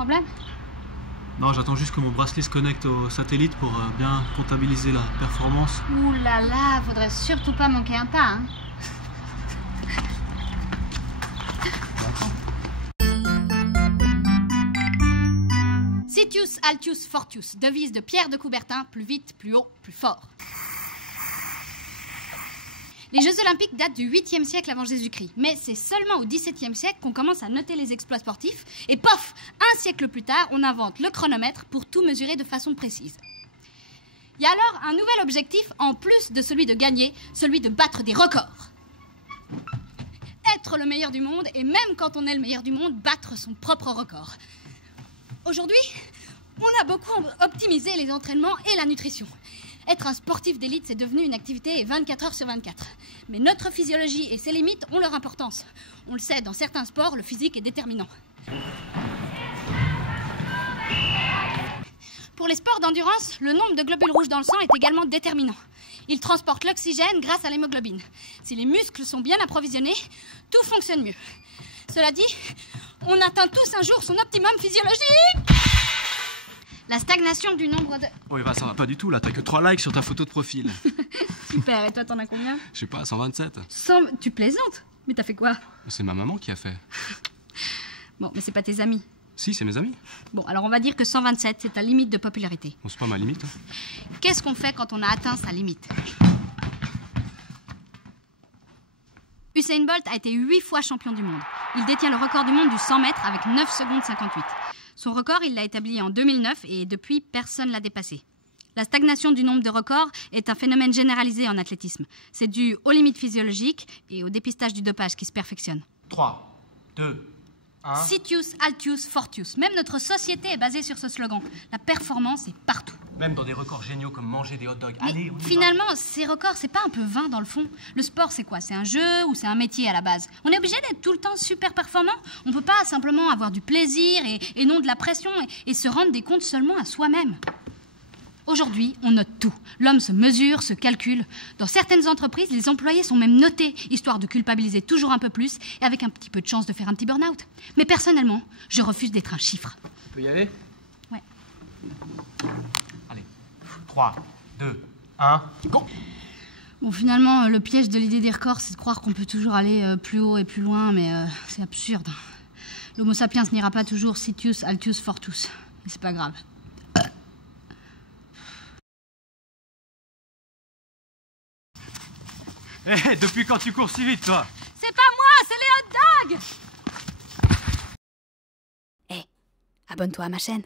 problème? Non, j'attends juste que mon bracelet se connecte au satellite pour bien comptabiliser la performance. Ouh là là, faudrait surtout pas manquer un pas, hein. Citius, Altius, Fortius, devise de Pierre de Coubertin, plus vite, plus haut, plus fort. Les Jeux Olympiques datent du 8e siècle avant Jésus-Christ, mais c'est seulement au 17e siècle qu'on commence à noter les exploits sportifs, et pof, un siècle plus tard, on invente le chronomètre pour tout mesurer de façon précise. Il y a alors un nouvel objectif, en plus de celui de gagner, celui de battre des records. Être le meilleur du monde, et même quand on est le meilleur du monde, battre son propre record. Aujourd'hui, on a beaucoup optimisé les entraînements et la nutrition. Être un sportif d'élite, c'est devenu une activité 24 heures sur 24. Mais notre physiologie et ses limites ont leur importance. On le sait, dans certains sports, le physique est déterminant. Pour les sports d'endurance, le nombre de globules rouges dans le sang est également déterminant. Ils transportent l'oxygène grâce à l'hémoglobine. Si les muscles sont bien approvisionnés, tout fonctionne mieux. Cela dit, on atteint tous un jour son optimum physiologique. La stagnation du nombre de... Oui, bah ça va pas du tout, là. T'as que 3 likes sur ta photo de profil. Super, et toi t'en as combien? Je sais pas, 127. Tu plaisantes? Mais t'as fait quoi? C'est ma maman qui a fait. Bon, mais c'est pas tes amis. Si, c'est mes amis. Bon, alors on va dire que 127, c'est ta limite de popularité. Bon, c'est pas ma limite. Qu'est-ce qu'on fait quand on a atteint sa limite? Usain Bolt a été 8 fois champion du monde. Il détient le record du monde du 100 mètres avec 9 secondes 58. Son record, il l'a établi en 2009 et depuis, personne ne l'a dépassé. La stagnation du nombre de records est un phénomène généralisé en athlétisme. C'est dû aux limites physiologiques et au dépistage du dopage qui se perfectionne. 3, 2, 1... Citius, Altius, Fortius. Même notre société est basée sur ce slogan. La performance est partout. Même dans des records géniaux comme manger des hot dogs. Allez, on y va. Finalement, ces records, c'est pas un peu vain dans le fond? Le sport, c'est quoi? C'est un jeu ou c'est un métier à la base? On est obligé d'être tout le temps super performant? On peut pas simplement avoir du plaisir et non de la pression et se rendre des comptes seulement à soi-même. Aujourd'hui, on note tout. L'homme se mesure, se calcule. Dans certaines entreprises, les employés sont même notés, histoire de culpabiliser toujours un peu plus et avec un petit peu de chance de faire un petit burn-out. Mais personnellement, je refuse d'être un chiffre. Tu peux y aller? Ouais. Allez, 3, 2, 1, go! Bon, finalement, le piège de l'idée des records, c'est de croire qu'on peut toujours aller plus haut et plus loin, mais c'est absurde. L'homo sapiens n'ira pas toujours Citius, Altius, Fortus. Mais c'est pas grave. Hé, depuis quand tu cours si vite, toi? C'est pas moi, c'est les hot dogs! Hé, abonne-toi à ma chaîne.